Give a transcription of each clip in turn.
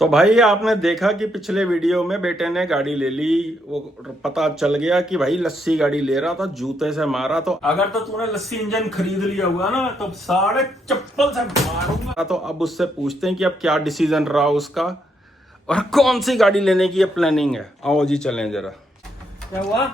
तो भाई आपने देखा कि पिछले वीडियो में बेटे ने गाड़ी ले ली। वो पता चल गया कि भाई लस्सी गाड़ी ले रहा था, जूते से मारा। तो अगर तो तूने लस्सी इंजन खरीद लिया हुआ ना तो सारे चप्पल से मारूंगा। तो अब उससे पूछते हैं कि अब क्या डिसीजन रहा उसका और कौन सी गाड़ी लेने की प्लानिंग है। आओ जी चलें जरा। क्या हुआ?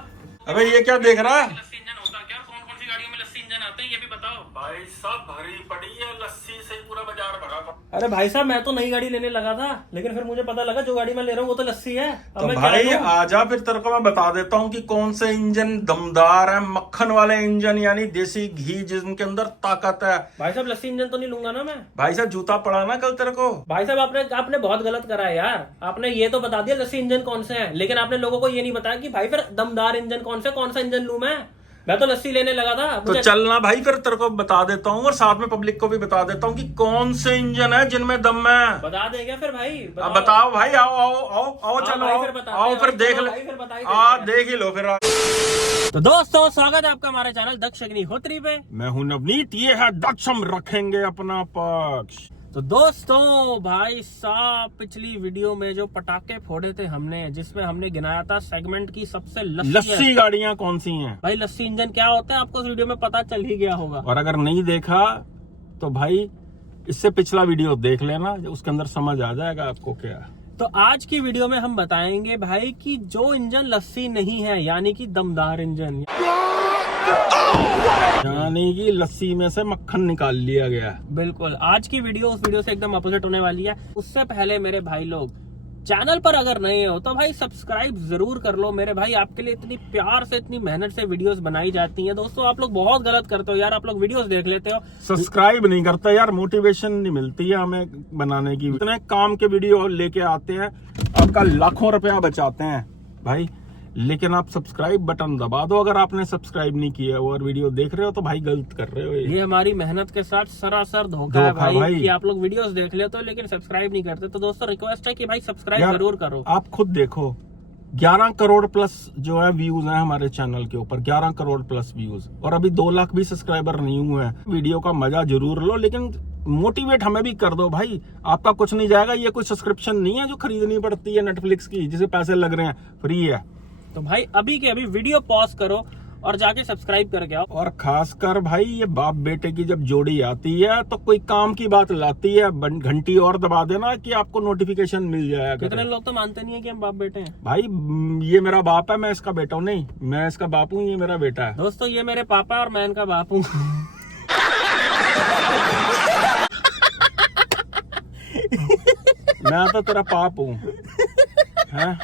अबे ये क्या देख रहा है? लस्सी इंजन होता क्या? कौन कौन सी गाड़ियों में लस्सी इंजन आते हैं ये भी बताओ। भाई सब भरी पड़ी है लस्सी से, पूरा बाजार भरा पड़ा। अरे भाई साहब, मैं तो नई गाड़ी लेने लगा था, लेकिन फिर मुझे पता लगा जो गाड़ी मैं ले रहा हूँ वो तो लस्सी है। अब तो मैं भाई क्या करूं? आजा फिर तेरे को मैं बता देता हूँ कि कौन से इंजन दमदार है। मक्खन वाले इंजन यानी देसी घी जिनके अंदर ताकत है। भाई साहब, लस्सी इंजन तो नहीं लूंगा ना मैं। भाई साहब जूता पड़ा ना कल तेरे को। भाई साहब, आपने बहुत गलत करा है यार। आपने ये तो बता दिया लस्सी इंजन कौन से हैं, लेकिन आपने लोगों को ये नहीं बताया कि भाई फिर दमदार इंजन कौन सा इंजन लूं मैं तो लस्सी लेने लगा था। तो चलना भाई फिर तेरे को बता देता हूँ और साथ में पब्लिक को भी बता देता हूँ कि कौन से इंजन है जिनमें दम है। बता देगा फिर भाई? अब बताओ भाई, आओ आओ आओ आओ चलो भाई, आओ फिर बताते आओ हैं, फिर भाई, देख चलो ले। भाई, फिर बता ही देख ही लो फिर। तो दोस्तों, स्वागत है आपका हमारे चैनल दक्ष अग्निहोत्री पे। मैं हूं नवनीत, ये है दक्ष, हम रखेंगे अपना पक्ष। तो दोस्तों भाई साहब, पिछली वीडियो में जो पटाखे फोड़े थे हमने, जिसमें हमने गिनाया था सेगमेंट की सबसे लस्सी गाड़ियां कौन सी हैं। भाई लस्सी इंजन क्या होता है आपको इस वीडियो में पता चल ही गया होगा। और अगर नहीं देखा तो भाई इससे पिछला वीडियो देख लेना, उसके अंदर समझ आ जाएगा आपको क्या। तो आज की वीडियो में हम बताएंगे भाई कि जो इंजन लस्सी नहीं है, यानी कि दमदार इंजन, यानी कि लस्सी में से मक्खन निकाल लिया गया। बिल्कुल आज की वीडियो उस वीडियो से एकदम अपोजिट होने वाली है। उससे पहले मेरे भाई लोग, चैनल पर अगर नए हो तो भाई सब्सक्राइब जरूर कर लो मेरे भाई। आपके लिए इतनी प्यार से, इतनी मेहनत से वीडियोस बनाई जाती हैं। दोस्तों आप लोग बहुत गलत करते हो यार, आप लोग वीडियोस देख लेते हो, सब्सक्राइब नहीं करते यार, मोटिवेशन नहीं मिलती है हमें बनाने की। इतने काम के वीडियो लेके आते हैं, आपका लाखों रुपया बचाते हैं भाई, लेकिन आप सब्सक्राइब बटन दबा दो। अगर आपने सब्सक्राइब नहीं किया और वीडियो देख रहे हो तो भाई गलत कर रहे हो। ये हमारी मेहनत के साथ सरासर धोखा है भाई कि आप लोग वीडियोस देख लेते हो लेकिन सब्सक्राइब नहीं करते। तो दोस्तों रिक्वेस्ट है कि भाई सब्सक्राइब जरूर करो। आप खुद देखो, 11 करोड़ प्लस जो है व्यूज हैं हमारे चैनल के ऊपर, 11 करोड़ प्लस व्यूज, और अभी 2 लाख भी सब्सक्राइबर नहीं हुए हैं। वीडियो का मजा जरूर लो, लेकिन मोटिवेट हमें भी कर दो भाई। आपका कुछ नहीं जाएगा, ये कोई सब्सक्रिप्शन नहीं है जो खरीदनी पड़ती है नेटफ्लिक्स की जिसे पैसे लग रहे हैं, फ्री है। तो भाई अभी के अभी वीडियो पॉज करो और जाके सब्सक्राइब करके आओ। और खासकर भाई ये बाप बेटे की जब जोड़ी आती है तो कोई काम की बात लाती है, घंटी और दबा देना कि आपको नोटिफिकेशन मिल जाएगा। कितने लोग तो मानते नहीं है कि हम बाप बेटे हैं। भाई ये मेरा बाप है, मैं इसका बेटा हूँ। नहीं, मैं इसका बाप हूँ, ये मेरा बेटा है। दोस्तों ये मेरे पापा और मैं इनका बाप हूँ। मैं तो तेरा पाप हूँ, हैं?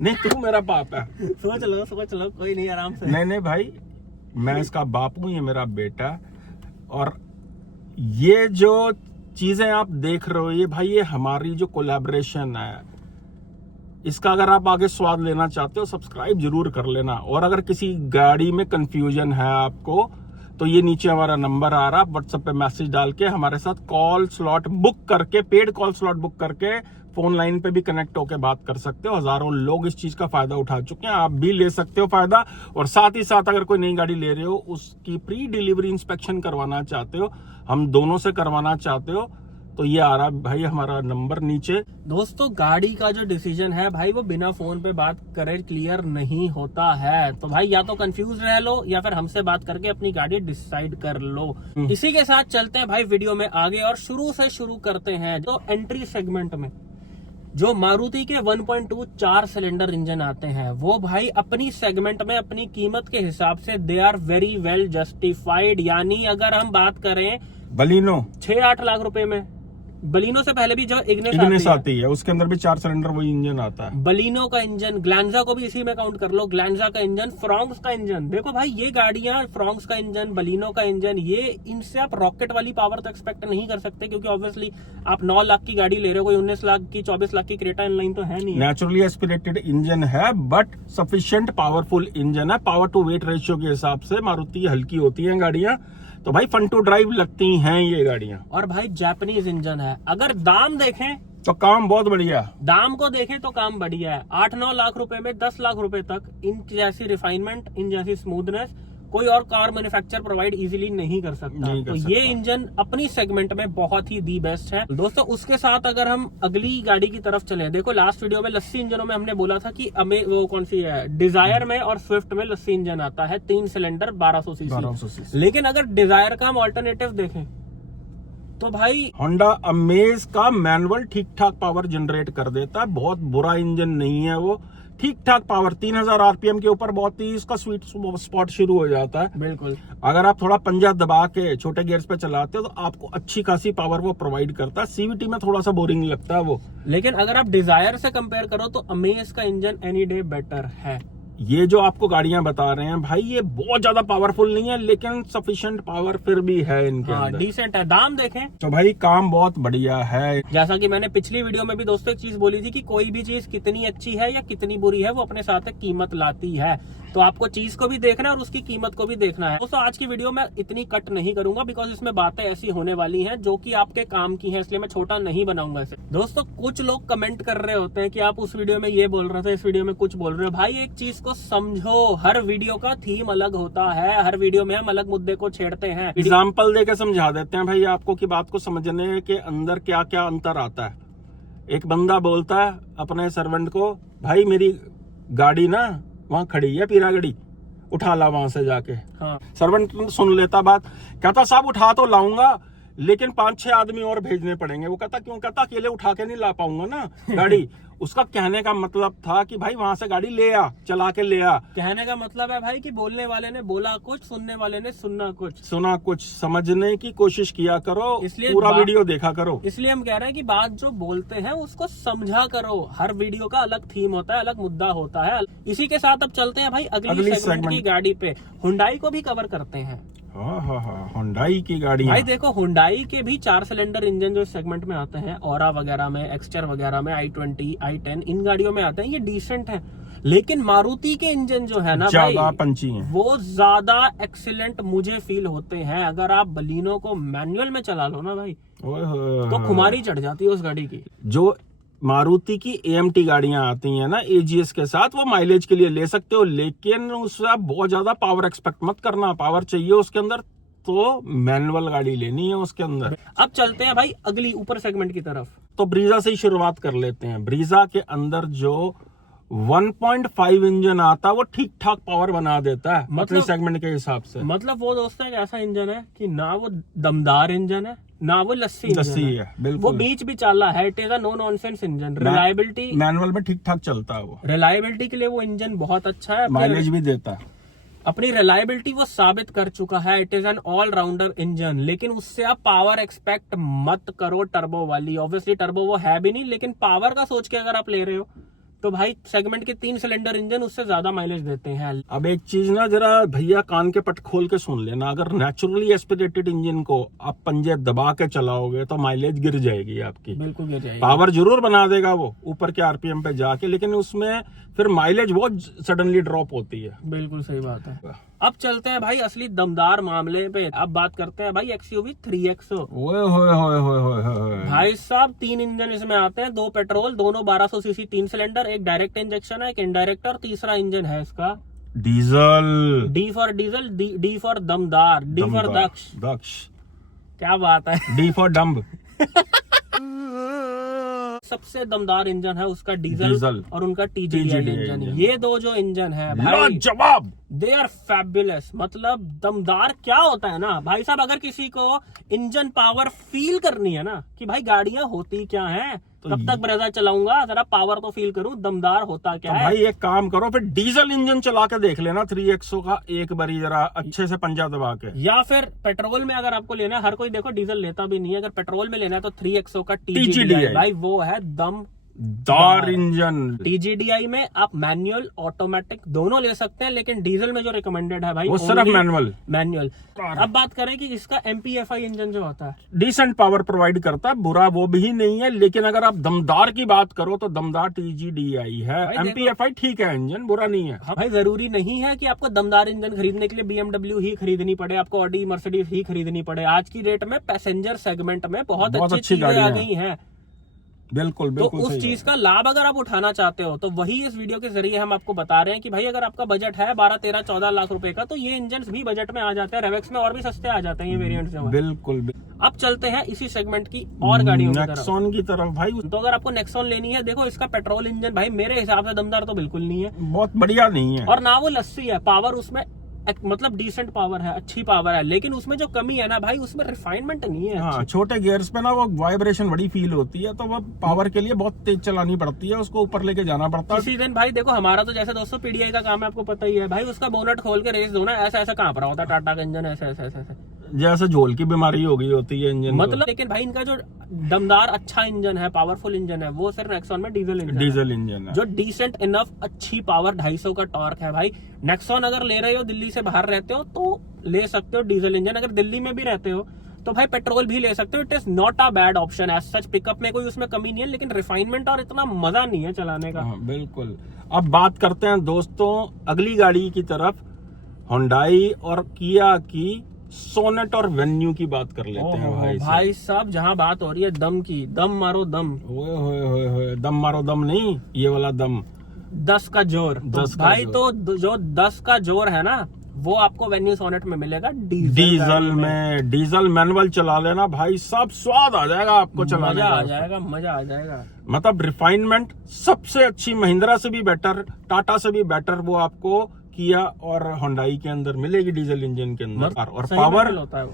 नहीं तू मेरा बाप है। सोच लो कोई नहीं, आराम से। नहीं भाई, मैं इसका बाप हूँ, ये मेरा बेटा। और ये जो चीजें आप देख रहे हो, ये भाई ये हमारी जो कोलैबोरेशन है, इसका अगर आप आगे स्वाद लेना चाहते हो सब्सक्राइब जरूर कर लेना। और अगर किसी गाड़ी में कंफ्यूजन है आपको तो ये नीचे हमारा नंबर आ रहा है, व्हाट्सएप पे मैसेज डाल के हमारे साथ कॉल स्लॉट बुक करके, पेड कॉल स्लॉट बुक करके फोन लाइन पे भी कनेक्ट होकर बात कर सकते हो। हजारों लोग इस चीज का फायदा उठा चुके हैं, आप भी ले सकते हो फायदा। और साथ ही साथ अगर कोई नई गाड़ी ले रहे हो, उसकी प्री डिलीवरी इंस्पेक्शन करवाना चाहते हो, हम दोनों से करवाना चाहते हो, तो ये आ रहा भाई हमारा नंबर नीचे। दोस्तों गाड़ी का जो डिसीजन है भाई वो बिना फोन पे बात करे क्लियर नहीं होता है। तो भाई या तो कंफ्यूज रह लो या फिर हमसे बात करके अपनी गाड़ी डिसाइड कर लो। इसी के साथ चलते हैं भाई वीडियो में आगे और शुरू करते हैं। जो एंट्री सेगमेंट में जो मारुति के 1.2 4 सिलेंडर इंजन आते हैं, वो भाई अपनी सेगमेंट में अपनी कीमत के हिसाब से they are very well justified. यानी अगर हम बात करें बलिनो 6-8 लाख रुपए में, बलिनो से पहले भी जो इग्निस आती है उसके अंदर भी 4 सिलेंडर वही इंजन आता है। बलिनो का इंजन, ग्लैंजा को भी इसी में काउंट कर लो, ग्लैंजा का इंजन, फ्रॉन्क्स का इंजन। देखो भाई ये गाड़ियां, फ्रॉन्क्स का इंजन, बलिनो का इंजन, ये इनसे आप रॉकेट वाली पावर तो एक्सपेक्ट नहीं कर सकते, क्योंकि ऑब्वियसली आप 9 लाख की गाड़ी ले रहे हो, कोई 19 लाख की 24 लाख की क्रेटा इनलाइन तो है नहीं। नेचुरली एस्पिरेटेड इंजन है बट सफिशिएंट पावरफुल इंजन है। पावर टू वेट रेशियो के हिसाब से मारुति हल्की होती है गाड़ियां, तो भाई फन टू ड्राइव लगती हैं ये गाड़ियां। और भाई जापानीज इंजन है। अगर दाम देखें तो काम बहुत बढ़िया, दाम को देखें तो काम बढ़िया है। 8-9 लाख रुपए में 10 लाख रुपए तक इन जैसी रिफाइनमेंट, इन जैसी स्मूथनेस कोई और कार मैन्युफैक्चर प्रोवाइड इजीली नहीं कर सकता। नहीं कर तो सकता। ये इंजन अपनी सेगमेंट में बहुत ही दी बेस्ट है दोस्तों। उसके साथ अगर हम अगली गाड़ी की तरफ चले, देखो लास्ट वीडियो में लस्सी इंजनों में हमने बोला था कि हमें वो कौन सी है, डिजायर में और स्विफ्ट में लस्सी इंजन आता है 3 सिलेंडर 1200 सीसी। लेकिन अगर डिजायर का हम ऑल्टरनेटिव देखें तो भाई होंडा अमेज का मैनुअल ठीक ठाक पावर जनरेट कर देता है, बहुत बुरा इंजन नहीं है वो, ठीक ठाक पावर 3000 आरपीएम के ऊपर बहुत ही इसका स्वीट स्पॉट शुरू हो जाता है। बिल्कुल, अगर आप थोड़ा पंजा दबा के छोटे गियर्स पे चलाते हो तो आपको अच्छी खासी पावर वो प्रोवाइड करता है। सीवीटी में थोड़ा सा बोरिंग लगता है वो, लेकिन अगर आप डिजायर से कंपेयर करो तो अमेज का इंजन एनी डे बेटर है। ये जो आपको गाड़ियां बता रहे हैं भाई, ये बहुत ज्यादा पावरफुल नहीं है लेकिन सफिशिएंट पावर फिर भी है इनके अंदर। डिसेंट है। दाम देखें तो भाई काम बहुत बढ़िया है। जैसा कि मैंने पिछली वीडियो में भी दोस्तों एक चीज बोली थी कि कोई भी चीज कितनी अच्छी है या कितनी बुरी है वो अपने साथ एक कीमत लाती है। तो आपको चीज को भी देखना है और उसकी कीमत को भी देखना है। दोस्तों आज की वीडियो में इतनी कट नहीं करूंगा बिकॉज इसमें बातें ऐसी होने वाली हैं जो कि आपके काम की हैं, इसलिए मैं छोटा नहीं बनाऊंगा इसे। दोस्तों कुछ लोग कमेंट कर रहे होते हैं कि आप उस वीडियो में ये बोल रहे थे, इस वीडियो में कुछ बोल रहे हो। भाई एक चीज को समझो, हर वीडियो का थीम अलग होता है, हर वीडियो में हम अलग मुद्दे को छेड़ते हैं। एग्जाम्पल देकर समझा देते हैं भाई आपको कि बात को समझने के अंदर क्या क्या अंतर आता है। एक बंदा बोलता है अपने सर्वेंट को, भाई मेरी गाड़ी ना वहां खड़ी है पीरागढ़ी, उठा ला वहां से जाके। हाँ। सर्वेंट सुन लेता बात, कहता साहब उठा तो लाऊंगा लेकिन 5-6 आदमी और भेजने पड़ेंगे। वो कहता क्यों? कहता अकेले उठा के नहीं ला पाऊंगा ना गाड़ी। उसका कहने का मतलब था कि भाई वहां से गाड़ी ले आ, चला के ले आ। कहने का मतलब है भाई कि बोलने वाले ने बोला कुछ, सुनने वाले ने सुनना कुछ। समझने की कोशिश किया करो, इसलिए पूरा वीडियो देखा करो। इसलिए हम कह रहे हैं कि बात जो बोलते हैं उसको समझा करो। हर वीडियो का अलग थीम होता है, अलग मुद्दा होता है। इसी के साथ अब चलते हैं भाई अगली सेगमेंट की गाड़ी पे। हुंडई को भी कवर करते हैं। हाँ, हुंडई की गाड़ी भाई देखो हुंडई के भी 4 सिलेंडर इंजन जो इस सेगमेंट में आते हैं, ऑरा वगैरह में, एक्सटर वगैरह में, i20, i10 इन गाड़ियों में आते हैं, ये डिसेंट है। लेकिन मारुति के इंजन जो है ना ज्यादा पंची हैं, वो ज्यादा एक्सीलेंट मुझे फील होते हैं। अगर आप बलिनो को मैनुअल में चला लो ना भाई तो खुमारी चढ़ जाती है उस गाड़ी की। जो मारुति की AMT गाड़ियां आती हैं ना AGS के साथ, वो माइलेज के लिए ले सकते हो, लेकिन उससे आप बहुत ज्यादा पावर एक्सपेक्ट मत करना। पावर चाहिए उसके अंदर तो मैनुअल गाड़ी लेनी है उसके अंदर। अब चलते हैं भाई अगली ऊपर सेगमेंट की तरफ। तो ब्रीजा से ही शुरुआत कर लेते हैं। ब्रीजा के अंदर जो 1.5 इंजन आता है वो ठीक ठाक पावर बना देता है अपने सेगमेंट के हिसाब से। मतलब वो दोस्तों एक ऐसा इंजन है कि ना वो दमदार इंजन है ना वो लस्सी है, बिल्कुल वो बीच भी चाला है। It is a no nonsense engine. Reliability manual में ठीक ठाक चलता है वो। रिलायबिलिटी के लिए वो इंजन बहुत अच्छा है, माइलेज भी देता है। अपनी रिलायबिलिटी वो साबित कर चुका है। It is an all rounder engine. लेकिन उससे आप पावर एक्सपेक्ट मत करो टर्बो वाली। ऑब्वियसली टर्बो वो है भी नहीं, लेकिन पावर का सोच के अगर आप ले रहे हो तो भाई सेगमेंट के 3 सिलेंडर इंजन उससे ज्यादा माइलेज देते हैं। अब एक चीज ना जरा भैया कान के पट खोल के सुन लेना, अगर नेचुरली एस्पिरेटेड इंजन को आप पंजे दबा के चलाओगे तो माइलेज गिर जाएगी आपकी। बिल्कुल गिर जाएगी। पावर जरूर बना देगा वो ऊपर के आरपीएम पे जाके, लेकिन उसमें फिर माइलेज बहुत सडनली ड्रॉप होती है। बिल्कुल सही बात है। अब चलते हैं भाई असली दमदार मामले पे। अब बात करते हैं भाई XUV 3XO। भाई साहब 3 इंजन इसमें आते हैं, 2 पेट्रोल, दोनों 1200 सीसी 3 सिलेंडर, एक डायरेक्ट इंजेक्शन है, एक इनडायरेक्ट, और तीसरा इंजन है इसका diesel. D for diesel, D for दमदार, D फॉर दक्ष। क्या बात है। D for dumb. सबसे दमदार इंजन है उसका डीजल और उनका TGDI इंजन। ये 2 जो इंजन है भाई जवाब, दे आर फैबुलस। मतलब दमदार क्या होता है ना भाई साहब, अगर किसी को इंजन पावर फील करनी है ना कि भाई गाड़ियां होती क्या हैं, तब तक ब्रेजा चलाऊंगा, जरा पावर तो फील करूं दमदार होता क्या है। भाई एक काम करो, फिर डीजल इंजन चला के देख लेना 3XO का एक बारी, जरा अच्छे से पंजा दबा के। या फिर पेट्रोल में अगर आपको लेना है, हर कोई देखो डीजल लेता भी नहीं है, अगर पेट्रोल में लेना है तो 3XO का TGDI भाई वो है दमदार इंजन। TGDI में आप मैनुअल ऑटोमेटिक दोनों ले सकते हैं, लेकिन डीजल में जो रिकमेंडेड है भाई वो सिर्फ मैनुअल। अब बात करें कि इसका MPFI इंजन जो होता है डिसेंट पावर प्रोवाइड करता है, बुरा वो भी नहीं है, लेकिन अगर आप दमदार की बात करो तो दमदार TGDI है। MPFI ठीक है, इंजन बुरा नहीं है। भाई जरूरी नहीं है कि आपको दमदार इंजन खरीदने के लिए BMW ही खरीदनी पड़े, आपको ऑडी मर्सिडीज ही खरीदनी पड़े। आज की डेट में पैसेंजर सेगमेंट में बहुत अच्छी चीजें आ गई हैं। बिल्कुल तो बिल्कुल उस सही चीज है। का लाभ अगर आप उठाना चाहते हो तो वही इस वीडियो के जरिए हम आपको बता रहे हैं कि भाई अगर आपका बजट है 12, 13, 14 लाख रुपए का तो ये इंजन भी बजट में आ जाते हैं। रेवेक्स में और भी सस्ते आ जाते हैं ये वेरिएंट्स जो हैं। बिल्कुल अब चलते हैं इसी सेगमेंट की और गाड़ियों की तरफ। नेक्सॉन की तरफ भाई तो अगर आपको नेक्सॉन लेनी है, देखो इसका पेट्रोल इंजन भाई मेरे हिसाब से दमदार तो बिल्कुल नहीं है, बहुत बढ़िया नहीं है। और ना वो लस्सी है। पावर उसमें मतलब डिसेंट पावर है, अच्छी पावर है, लेकिन उसमें जो कमी है ना भाई, उसमें रिफाइनमेंट नहीं है हाँ, अच्छी। छोटे गियर्स पे ना वो वाइब्रेशन बड़ी फील होती है, तो वो पावर के लिए बहुत तेज चलानी पड़ती है, उसको ऊपर लेके जाना पड़ता है। किसी दिन भाई देखो, हमारा तो जैसे दोस्तों पीडीआई का काम है, आपको पता ही है भाई, उसका बोनट खोल के रेस दो ना, ऐसा ऐसा कांप रहा होता है टाटा का इंजन, ऐसा ऐसा ऐसा ऐसा। जैसे झोल की बीमारी हो गई होती है इंजन मतलब लेकिन भाई इनका जो दमदार अच्छा इंजन है, पावरफुल इंजन है, वो सिर्फ नेक्सॉन में डीजल इंजन है। डीजल इंजन है जो डिसेंट इनफ अच्छी पावर 250 का टॉर्क है भाई। नेक्सॉन अगर ले रहे हो, दिल्ली से बाहर रहते हो तो ले सकते हो डीजल इंजन, अगर दिल्ली में भी रहते हो तो भाई पेट्रोल भी ले सकते हो। It is not a bad option as such, pickup में कोई उसमें कमी नहीं है, लेकिन रिफाइनमेंट और इतना मजा नहीं है चलाने का। हाँ, बिल्कुल। अब बात करते हैं दोस्तों अगली गाड़ी की तरफ, हुंडई और किया की सोनेट और वेन्यू की बात कर लेते हैं भाई। भाई साहब, जहां बात हो रही है दम की, दम मारो दम, ओए होए होए होए, दम मारो दम नहीं, ये वाला दम 10 का जोर। 10 का भाई जोर। तो जो 10 का जोर है ना, वो आपको वेन्यू सोनेट में मिलेगा डीजल गाड़ी में। डीजल मैनुअल चला लेना भाई, सब स्वाद आ जाएगा आपको चलाने मजा का। आ जाएगा, मजा आ जाएगा। मतलब रिफाइनमेंट सबसे अच्छी, महिंद्रा से भी बेटर, टाटा से भी बेटर वो आपको किया और हुंडई के अंदर मिलेगी डीजल इंजन के अंदर। और सही पावर में होता है वो।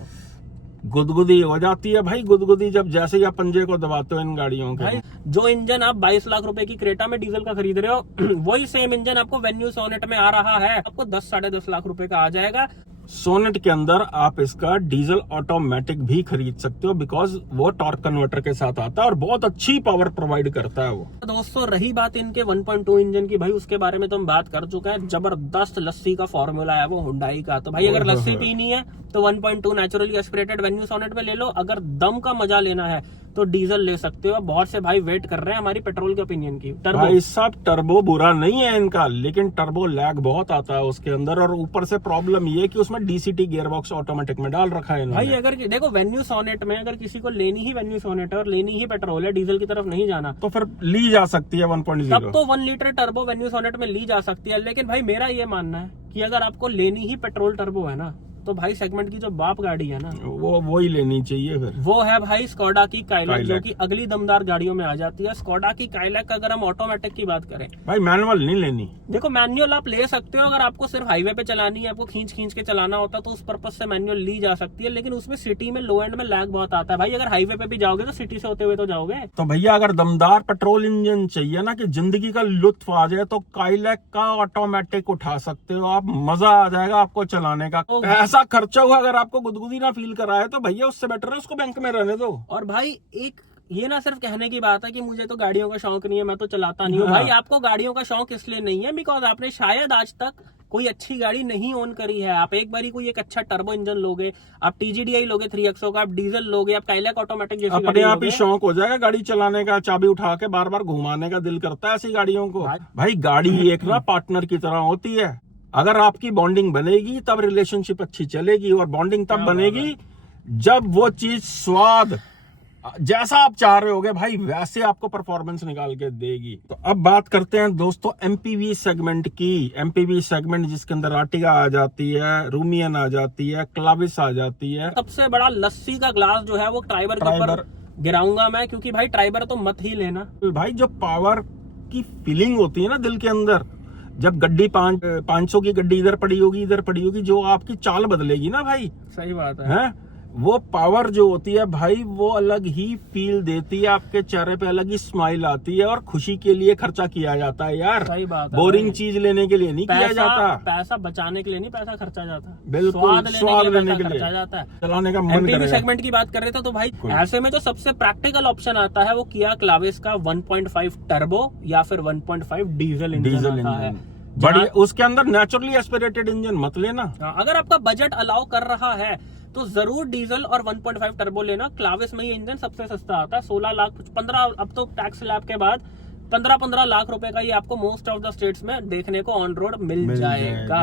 गुदगुदी हो जाती है भाई, गुदगुदी जब जैसे ही आप पंजे को दबाते हो इन गाड़ियों के। भाई जो इंजन आप 22 लाख रुपए की क्रेटा में डीजल का खरीद रहे हो, वही सेम इंजन आपको वेन्यू सोनेट में आ रहा है, आपको 10, 10.5 लाख रुपए का आ जाएगा। सोनेट के अंदर आप इसका डीजल ऑटोमेटिक भी खरीद सकते हो, बिकॉज वो टॉर्क कन्वर्टर के साथ आता है और बहुत अच्छी पावर प्रोवाइड करता है वो। दोस्तों रही बात इनके 1.2 इंजन की, भाई उसके बारे में तो हम बात कर चुके हैं। जबरदस्त लस्सी का फॉर्मूला है वो हुंडई का। तो भाई अगर लस्सी पीनी है तो 1.2 नेचुरली एस्पिरेटेड वेन्यू सोनेट में ले लो, अगर दम का मजा लेना है तो डीजल ले सकते हो। बहुत से भाई वेट कर रहे हैं हमारी पेट्रोल के ओपिनियन की। टर्बो भाई सब टर्बो बुरा नहीं है इनका, लेकिन टर्बो लैग बहुत आता है उसके अंदर, और ऊपर से प्रॉब्लम ये है कि उसमें डीसीटी गियरबॉक्स ऑटोमेटिक में डाल रखा है इन्होंने। भाई अगर देखो वेन्यू सोनेट में अगर किसी को लेनी ही वेन्यू सोनेट है और लेनी ही पेट्रोल है, डीजल की तरफ नहीं जाना, तो फिर ली जा सकती है 1.0। तब तो 1 लीटर टर्बो वेन्यू सोनेट में ली जा सकती है। लेकिन भाई मेरा ये मानना है कि अगर आपको लेनी ही पेट्रोल टर्बो है ना, तो भाई सेगमेंट की जो बाप गाड़ी है ना, वो ही लेनी चाहिए फिर। वो है भाई स्कोडा की काइलैक, जो काइलैक। कि अगली दमदार गाड़ियों में आ जाती है। स्कोडा की काइलैक अगर हम ऑटोमेटिक की बात करें, भाई मैनुअल नहीं लेनी। देखो मैनुअल आप ले सकते हो, अगर आपको सिर्फ हाईवे पे चलानी है, आपको खींच खींच के चलाना होता है तो उस पर्पज से मैनुअल ली जा सकती है, लेकिन उसमें सिटी में लो एंड में लैग बहुत आता है। भाई अगर हाईवे पे भी जाओगे तो सिटी से होते हुए तो जाओगे। तो भैया अगर दमदार पेट्रोल इंजन चाहिए ना कि जिंदगी का लुत्फ आ जाए, तो काइलैक का ऑटोमेटिक उठा सकते हो आप, मजा आ जाएगा आपको चलाने का। तो ऐसा खर्चा हुआ अगर आपको गुदगुदी ना फील कराए तो भैया उससे बेटर है उसको बैंक में रहने दो। और भाई एक ये ना सिर्फ कहने की बात है कि मुझे तो गाड़ियों का शौक नहीं है, मैं तो चलाता नहीं हूँ। हाँ। भाई आपको गाड़ियों का शौक इसलिए नहीं है बिकॉज आपने शायद आज तक कोई अच्छी गाड़ी नहीं ओन करी है। आप एक बारी कोई एक अच्छा टर्बो इंजन लोगे, आप TGDI लोगे 3XO का, आप डीजल लोगे, आप काइलैक ऑटोमेटिक जैसी अपने गाड़ी आप ही लोगे। शौक हो जाएगा गाड़ी चलाने का, चाबी उठा के बार बार घुमाने का दिल करता है ऐसी गाड़ियों को। भाई गाड़ी एक ना पार्टनर की तरह होती है, अगर आपकी बॉन्डिंग बनेगी तब रिलेशनशिप अच्छी चलेगी, और बॉन्डिंग तब बनेगी जब वो चीज स्वाद जैसा आप चाह रहे होगे भाई वैसे आपको परफॉर्मेंस निकाल के देगी। तो अब बात करते हैं दोस्तों MPV सेगमेंट की। MPV सेगमेंट जिसके अंदर आर्टिगा आ जाती है, रूमियन आ जाती है, क्लाविस आ जाती है। सबसे बड़ा लस्सी का ग्लास जो है वो ट्राइबर के ऊपर गिराऊंगा मैं, क्योंकि भाई ट्राइबर तो मत ही लेना। भाई जो पावर की फीलिंग होती है ना दिल के अंदर, जब गड्डी 500 की गड्डी इधर पड़ी होगी इधर पड़ी होगी, जो आपकी चाल बदलेगी ना भाई, सही बात है। हैं वो पावर जो होती है भाई वो अलग ही फील देती है, आपके चेहरे पे अलग ही स्माइल आती है, और खुशी के लिए खर्चा किया जाता है यार। सही बात है। बोरिंग चीज लेने के लिए नहीं किया जाता। पैसा बचाने के लिए नहीं पैसा खर्चा जाता है, बिल्कुल, स्वाद लेने के लिए खर्चा जाता है। चलाने का मन MPV करेगा। सेगमेंट की बात कर रहे थे तो भाई ऐसे में जो सबसे प्रैक्टिकल ऑप्शन आता है वो किया क्लाविस का 1.5 टर्बो या फिर 1.5 डीजल इंजन आता है। बड़ी उसके अंदर नेचुरली एस्पिरेटेड इंजन मत लेना। अगर आपका बजट अलाउ कर रहा है तो जरूर डीजल और 1.5 टर्बो लेना। क्लाविस में ये इंजन सबसे सस्ता आता है, 16 लाख 15, अब तो टैक्स स्लैब के बाद 15 लाख रुपए का ये आपको मोस्ट ऑफ द स्टेट्स में देखने को ऑन रोड मिल जाएगा।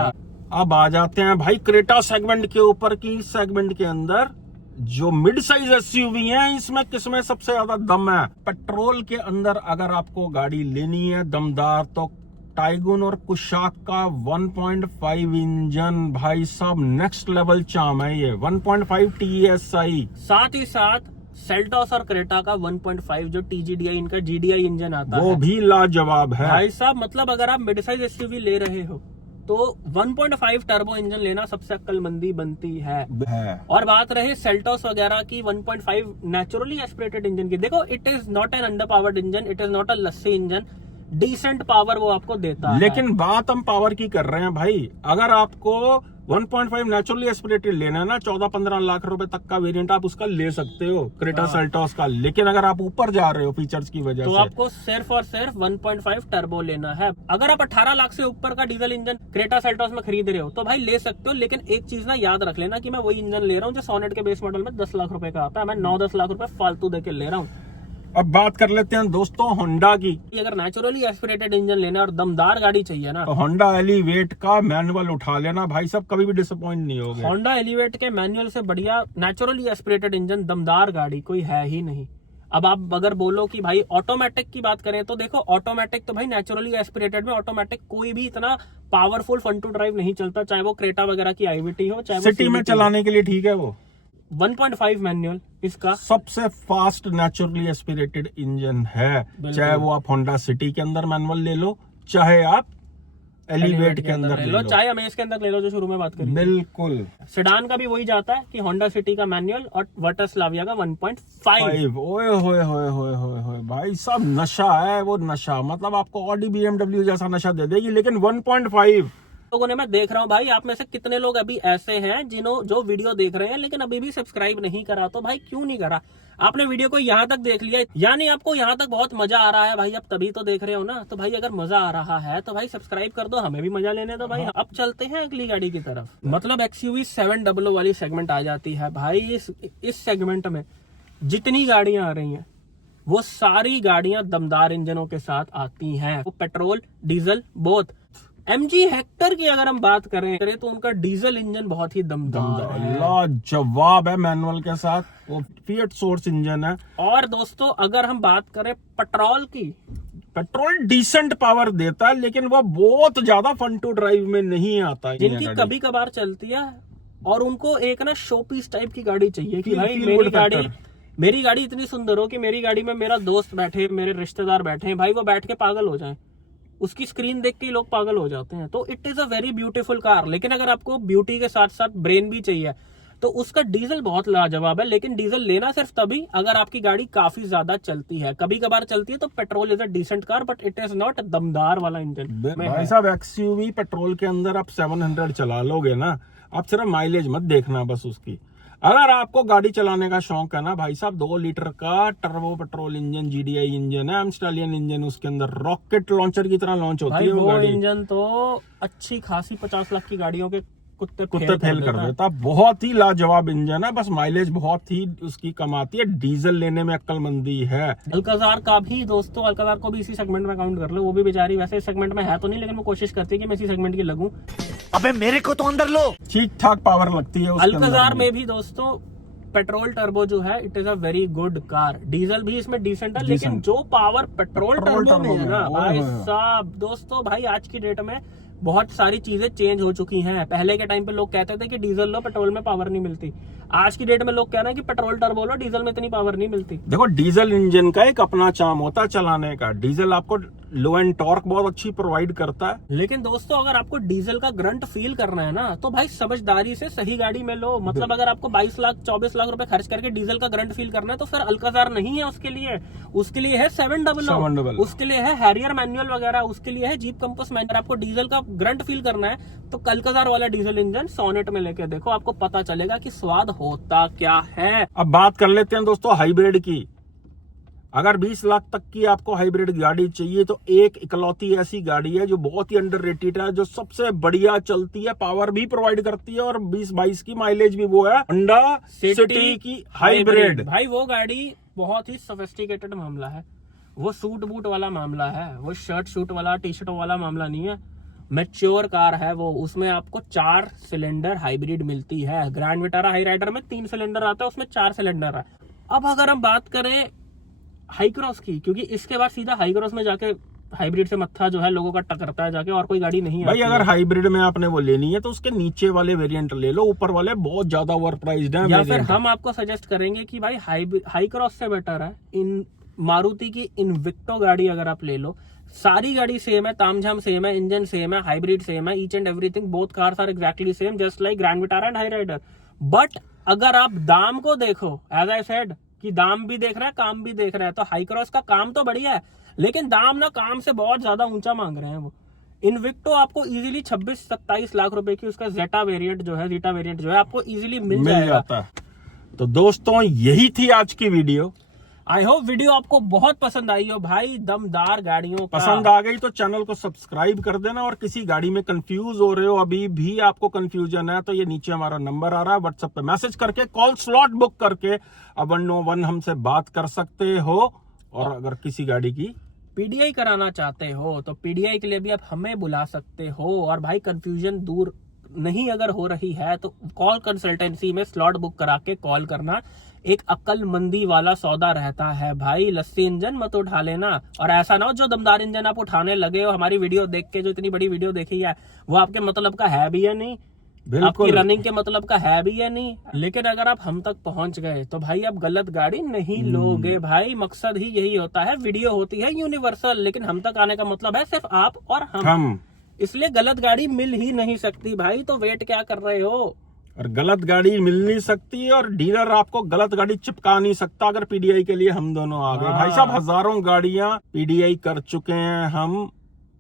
अब आ जाते हैं भाई क्रेटा सेगमेंट के ऊपर की। सेगमेंट के अंदर जो मिड साइज एसयूवी है, इसमें किसमें सबसे ज्यादा दम है? पेट्रोल के अंदर अगर आपको गाड़ी लेनी है दमदार, तो टाइगुन और कुशाक का 1.5 इंजन भाई साहब नेक्स्ट लेवल चार्म है ये। 1.5 TSI, साथ ही साथ सेल्टोस और क्रेटा का 1.5 जो TGDI इनका GDI इंजन आता वो है, भी लाजवाब है भाई साहब। मतलब अगर आप मिड साइज एसयूवी ले रहे हो तो 1.5 टर्बो इंजन लेना सबसे अक्लमंदी बनती है। और बात रहे सेल्टोस वगैरह की 1.5 नेचुरली एस्पिरेटेड इंजन की, देखो it is not an underpowered engine, it is not a lassi engine, decent power वो आपको देता है। लेकिन बात हम पावर की कर रहे हैं भाई। अगर आपको 1.5 नेचुरली एस्पिरेटेड लेना है ना, 14-15 लाख रुपए तक का वेरिएंट आप उसका ले सकते हो, क्रेटा सेल्टोस का। लेकिन अगर आप ऊपर जा रहे हो फीचर्स की वजह तो से, आपको सिर्फ और सिर्फ 1.5 टर्बो लेना है। अगर आप 18 लाख से ऊपर का डीजल इंजन क्रेटा सेल्टोस में खरीद रहे हो तो भाई ले सकते हो, लेकिन एक चीज ना याद रख लेना कि मैं वही इंजन ले रहा हूँ जो सोनेट के बेस मॉडल में 10 लाख रुपए का आता है, मैं 9-10 लाख रुपए फालतू देके ले रहा हूँ। अब बात कर लेते हैं दोस्तों होंडा की। अगर नेचुरली एस्पिरेटेड इंजन लेना और दमदार गाड़ी चाहिए ना, तो होंडा एलिवेट का मैनुअल उठा लेना भाई साहब, कभी भी डिसअपॉइंट नहीं होगे। होंडा एलिवेट के मैनुअल से बढ़िया नेचुरली एस्पिरेटेड इंजन दमदार गाड़ी कोई है ही नहीं। अब आप अगर बोलो कि भाई ऑटोमेटिक की बात करें तो देखो ऑटोमेटिक तो भाई नेचुरली एस्पिरेटेड में ऑटोमेटिक कोई भी इतना पावरफुल फन टू ड्राइव नहीं चलता, चाहे वो क्रेटा वगैरह की IVT हो, चाहे वो सिटी में चलाने के लिए ठीक है वो। 1.5 मैनुअल इसका सबसे फास्ट नेचुरली एस्पिरेटेड इंजन है, चाहे वो आप होंडा सिटी के अंदर मैनुअल ले लो, चाहे आप एलिवेट के अंदर ले लो, चाहे अमेज के अंदर ले लो जो शुरू में बात करी। बिल्कुल। सेडान का भी वही जाता है कि होंडा सिटी का मैनुअल और वर्टास्लाविया का 1.5। ओए होए होए होए होए होए भाई साहब, नशा है वो, नशा मतलब आपको ऑडी BMW जैसा नशा दे देगी, लेकिन 1.5। लोगों ने, मैं देख रहा हूँ भाई आप में से कितने लोग अभी ऐसे हैं जो वीडियो देख रहे हैं लेकिन अभी भी सब्सक्राइब नहीं करा। तो भाई क्यों नहीं करा? आपने वीडियो को यहाँ तक देख लिया, यानी आपको यहाँ तक बहुत मजा आ रहा है भाई, आप तभी तो देख रहे हो ना। तो भाई अगर मजा आ रहा है तो भाई सब्सक्राइब कर दो, हमें भी मजा लेने दो भाई। अब चलते हैं अगली गाड़ी की तरफ। मतलब XUV 700 वाली सेगमेंट आ जाती है भाई। इस सेगमेंट में जितनी गाड़ियां आ रही हैं वो सारी गाड़ियां दमदार इंजनों के साथ आती हैं, वो petrol diesel both. MG Hector की अगर हम बात करें तो उनका डीजल इंजन बहुत ही दमदार है, लाजवाब है मैनुअल के साथ, वो फिएट सोर्स इंजन है। और दोस्तों अगर हम बात करें पेट्रोल की, पेट्रोल डिसेंट पावर देता है, लेकिन वो बहुत ज्यादा फन टू ड्राइव में नहीं आता है। जिनकी कभी कभार चलती है और उनको एक ना शोपीस टाइप की गाड़ी चाहिए कि भाई मेरी गाड़ी इतनी सुंदर हो कि मेरी गाड़ी में मेरा दोस्त बैठे, मेरे रिश्तेदार बैठे, भाई वो बैठ के पागल हो जाए, उसकी स्क्रीन देख के लोग पागल हो जाते हैं। तो it is a very beautiful car. लेकिन अगर आपको ब्यूटी के साथ साथ ब्रेन भी चाहिए तो उसका डीजल बहुत लाजवाब है, लेकिन डीजल लेना सिर्फ तभी अगर आपकी गाड़ी काफी ज्यादा चलती है। कभी कभार चलती है तो petrol is a decent car, but it is not दमदार वाला इंजन। भाई साहब XUV पेट्रोल के अंदर आप 700 चला लोगे ना, आप सिर्फ माइलेज मत देखना बस उसकी। अगर आपको गाड़ी चलाने का शौक है ना भाई साहब, 2 लीटर का turbo petrol engine GDI engine है, स्टालियन इंजन, उसके अंदर रॉकेट लॉन्चर की तरह लॉन्च होती है वो गाड़ी। इंजन तो अच्छी खासी 50 लाख की गाड़ियों के कुत्ते फेल कर देता। बहुत ही लाजवाब इंजन है, बस माइलेज बहुत ही उसकी कम आती है, डीजल लेने में अक्लमंदी है। अल्काजार का भी दोस्तों, अल्काजार को भी इसी सेगमेंट में काउंट कर लो। वो भी बेचारी वैसे इस सेगमेंट में है तो नहीं, लेकिन वो कोशिश करती है कि मैं इसी सेगमेंट की लगूं। अबे मेरे को तो अंदर लो। ठीक ठाक पावर लगती है अल्काजार में भी दोस्तों पेट्रोल टर्बो जो है it is a very good car. Diesel भी इसमें डिसेंट है, लेकिन जो पावर पेट्रोल टर्बो में है ना भाई साहब, दोस्तों भाई आज की डेट में बहुत सारी चीजें चेंज हो चुकी हैं। पहले के टाइम पे लोग कहते थे कि डीजल लो पेट्रोल में पावर नहीं मिलती, आज की डेट में लोग कह रहे हैं कि पेट्रोल टर्बो लो डीजल में इतनी पावर नहीं मिलती। देखो डीजल इंजन का एक अपना चार्म होता है चलाने का, डीजल आपको लो एंड टॉर्क बहुत अच्छी प्रोवाइड करता है। लेकिन दोस्तों अगर आपको डीजल का ग्रंट फील करना है ना तो भाई समझदारी से सही गाड़ी में लो। मतलब अगर आपको 22 लाख 24 लाख रुपए खर्च करके डीजल का ग्रंट फील करना है तो फिर अल्काजार नहीं है उसके लिए। उसके लिए है 700, उसके लिए है हैरियर मैनुअल वगैरह, उसके लिए है जीप कंपास मैनुअल। आपको डीजल का ग्रंट फील करना है तो अल्काजार वाला डीजल इंजन सोनेट में लेके देखो, आपको पता चलेगा कि स्वाद होता क्या है। अब बात कर लेते हैं दोस्तों हाइब्रिड की। अगर 20 लाख तक की आपको हाइब्रिड गाड़ी चाहिए तो एक इकलौती ऐसी गाड़ी है जो बहुत ही अंडररेटेड है, जो सबसे बढ़िया चलती है, पावर भी प्रोवाइड करती है और 20-22 की माइलेज भी, वो है होंडा सिटी की हाइब्रिड। भाई वो गाड़ी बहुत ही सोफिस्टिकेटेड मामला है, वो सूट बूट वाला मामला है, वो शर्ट शूट वाला टी शर्ट वाला मामला नहीं है। मैच्योर कार है वो, उसमें आपको 4 सिलेंडर हाइब्रिड मिलती है। ग्रैंड विटारा हाई राइडर में 3 सिलेंडर आता है, उसमें 4 सिलेंडर है। अब अगर हम बात करें हाई क्रॉस की, क्योंकि इसके बाद सीधा हाई क्रॉस में जाके हाइब्रिड से मत्था जो है लोगों का टकरता है जाके, और कोई गाड़ी नहीं भाई आती अगर है। हाइब्रिड में आपने वो लेनी है तो उसके नीचे वाले वेरिएंट ले लो, ऊपर वाले बहुत ज्यादा ओवर प्राइस्ड हैं। या फिर variant। हम आपको सजेस्ट करेंगे कि भाई हाई क्रॉस से बेटर है इन मारुति की इनविक्टो गाड़ी अगर आप ले लो। सारी गाड़ी सेम है, तामझाम सेम है, इंजन सेम है, हाइब्रिड सेम है, each and everything, both cars are exactly same just like Grand Vitara and Hyryder. But अगर आप दाम को देखो, एज आई सेड कि दाम भी देख रहा है काम भी देख रहा है, तो हाई क्रॉस का काम तो बढ़िया है, लेकिन दाम ना काम से बहुत ज्यादा ऊंचा मांग रहे हैं वो। इनविक्टो आपको इजीली 26-27 लाख रुपए की उसका जेटा वेरिएंट जो है आपको इजीली मिल जाएगा। जाता है। तो दोस्तों यही थी आज की वीडियो। आई होप वीडियो आपको बहुत पसंद आई हो भाई। दमदार गाड़ियों का पसंद आ गई तो चैनल को सब्सक्राइब कर देना, और किसी गाड़ी में कंफ्यूज हो रहे हो, अभी भी आपको कंफ्यूजन है, तो ये नीचे हमारा नंबर आ रहा है, व्हाट्सएप पे मैसेज करके कॉल स्लॉट बुक करके 101 हमसे बात कर सकते हो। और अगर किसी गाड़ी की पीडीआई कराना चाहते हो तो पीडीआई के लिए भी आप हमें बुला सकते हो। और भाई कंफ्यूजन दूर नहीं अगर हो रही है तो कॉल कंसल्टेंसी में स्लॉट बुक करा के कॉल करना। एक अक्लमंदी वाला सौदा रहता है भाई, लस्सी इंजन मत उठा लेना। और ऐसा ना हो जो दमदार इंजन आप उठाने लगे हो हमारी वीडियो देख के, जो इतनी बड़ी वीडियो देखी है वो आपके मतलब का है भी या नहीं, आपकी रनिंग के मतलब का है भी या नहीं। लेकिन अगर आप हम तक पहुंच गए तो भाई आप गलत गाड़ी नहीं लोगे भाई। मकसद ही यही होता है, वीडियो होती है यूनिवर्सल, लेकिन हम तक आने का मतलब है सिर्फ आप और हम। इसलिए गलत गाड़ी मिल ही नहीं सकती भाई, तो वेट क्या कर रहे हो। और गलत गाड़ी मिल नहीं सकती, और डीलर आपको गलत गाड़ी चिपका नहीं सकता अगर पीडीआई के लिए हम दोनों आ गए। भाई साहब हजारों गाड़ियां पीडीआई कर चुके हैं हम,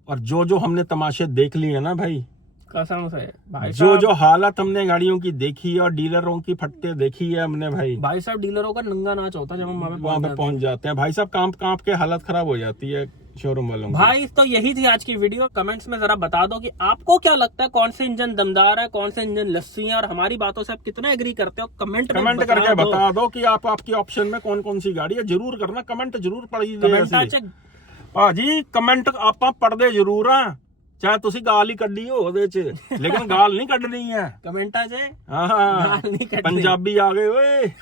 और जो हमने तमाशे देख लिए ना भाई, कसम से भाई जो हालत हमने गाड़ियों की देखी है और डीलरों की फटते देखी है हमने भाई साहब डीलरों का नंगा नाच होता है जब हम वहां पे पहुंच जाते हैं। भाई साहब कांप के हालत खराब हो जाती है शोरूम वालों की। भाई तो यही थी आज की वीडियो। कमेंट्स में जरा बता दो कि आपको क्या लगता है, कौन से इंजन दमदार है, कौन से इंजन लस्सी है, और हमारी बातों से आप कितना एग्री करते हो कमेंट करके बता दो कि आपकी ऑप्शन में कौन कौन सी गाड़ी है। जरूर करना, कमेंट जरूर पढ़ी जी, कमेंट आप पढ़दे जरूर हैं, चाहे तुसी गाल ही कड्डी हो ਉਹਦੇ ਚ, लेकिन गाल नहीं कड्डनी है। कमेंटा चे हाँ पंजाबी आ गए ओए।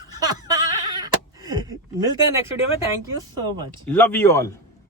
मिलते हैं नेक्स्ट वीडियो में। Thank you so much, love you all.